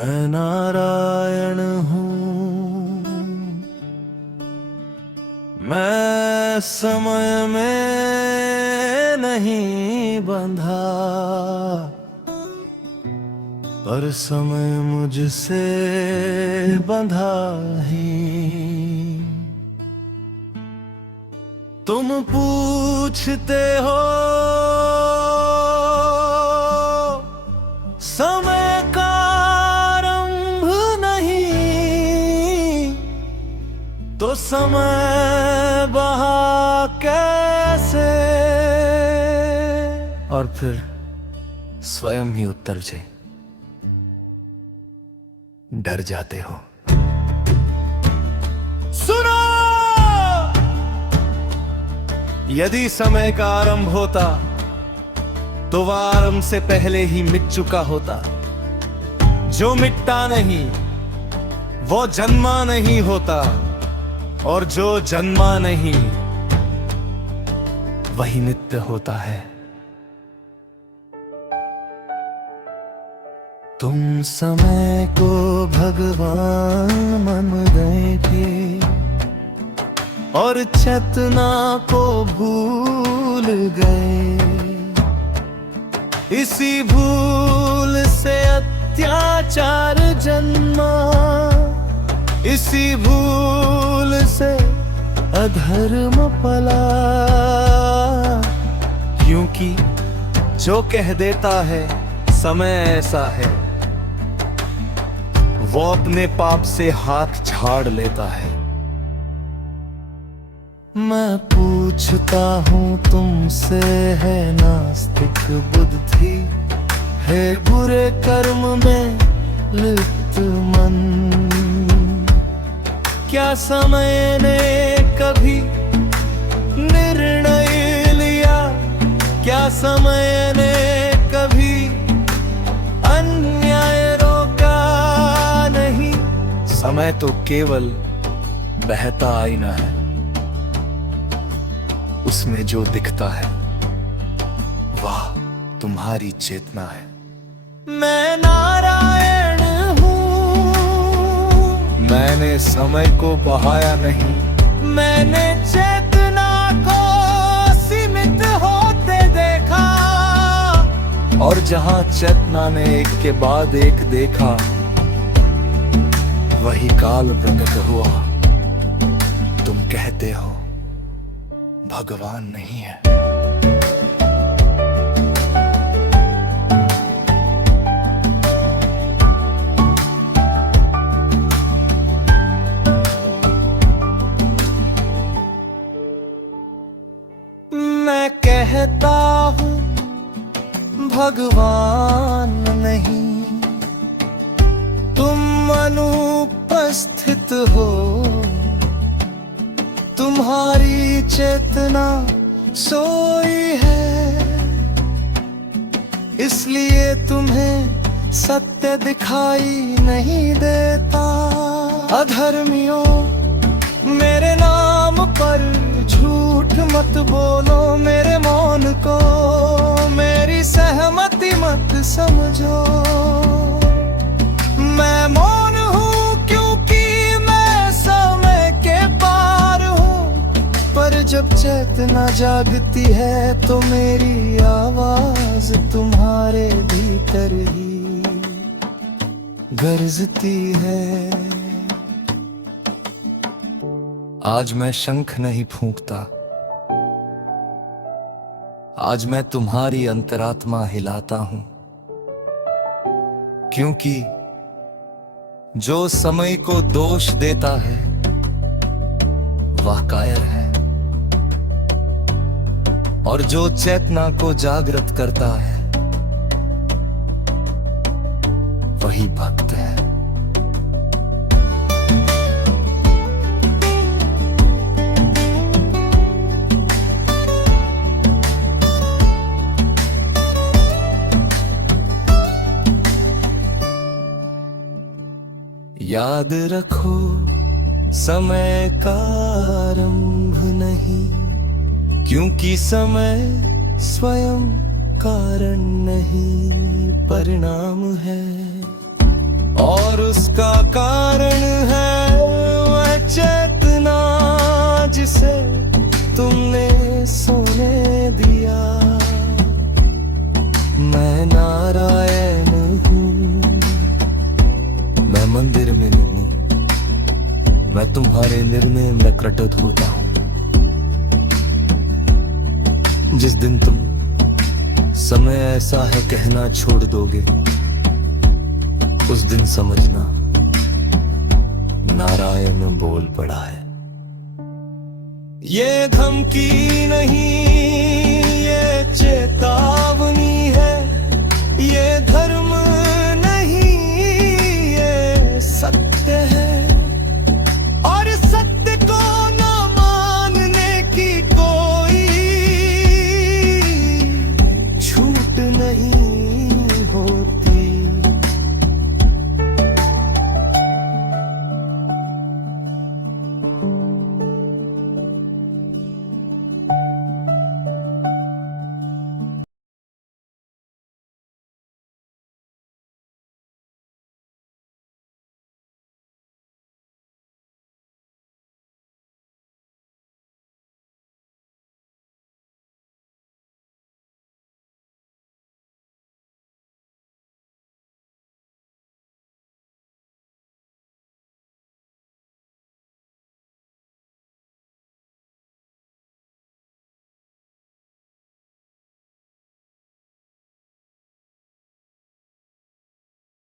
मैं नारायण हूँ, मैं समय में नहीं बंधा, पर समय मुझसे बंधा ही। तुम पूछते हो समय का आरंभ नहीं, तो समय बहा कैसे? और फिर स्वयं ही उत्तर जे डर जाते हो। सुनो, यदि समय का आरंभ होता तो वह आरंभ से पहले ही मिट चुका होता। जो मिटता नहीं वो जन्मा नहीं होता, और जो जन्मा नहीं वही नित्य होता है। तुम समय को भगवान मान गए थे और चेतना को भूल गए। इसी भूल से अत्याचार जन्मा, इसी भूल से अधर्म पला। क्योंकि जो कह देता है समय ऐसा है, वो अपने पाप से हाथ झाड़ लेता है। मैं पूछता हूँ तुमसे, है नास्तिक बुद्धि, है बुरे कर्म में लिप्त मन? क्या समय ने कभी निर्णय लिया? क्या समय ने कभी अन्याय रोका नहीं? समय तो केवल बहता आईना है, उसमें जो दिखता है वह तुम्हारी चेतना है। मैं नारायण हूँ, मैंने समय को बहाया नहीं, मैंने चेतना को सीमित होते देखा। और जहां चेतना ने एक के बाद एक देखा, वही काल प्रकट हुआ। तुम कहते हो भगवान नहीं है। मैं कहता हूँ भगवान नहीं, तुम अनुपस्थित हो। तुम्हारी चेतना सोई है, इसलिए तुम्हें सत्य दिखाई नहीं देता। अधर्मियों, मेरे नाम पर झूठ मत बोलो, मेरे मौन को मेरी सहमति मत समझो। मैं मौन हूँ क्योंकि मैं समय के पार हूँ, पर जब चेतना जागती है तो मेरी आवाज तुम्हारे भीतर ही गरजती है। आज मैं शंख नहीं फूंकता, आज मैं तुम्हारी अंतरात्मा हिलाता हूं। क्योंकि जो समय को दोष देता है वह कायर है, और जो चेतना को जागृत करता है वही भक्त है। याद रखो समय का आरंभ नहीं, क्योंकि समय स्वयं कारण नहीं परिणाम है। और उसका कारण है वह चेतना जिसे तुमने सोने दिया। मैं नारायण हूँ, मैं मंदिर में नहीं, मैं तुम्हारे निर्णय में प्रकट होता हूँ। जिस दिन तुम समय ऐसा है कहना छोड़ दोगे, उस दिन समझना नारायण बोल पड़ा है। ये धमकी नहीं, ये चेतावनी है, ये धर्म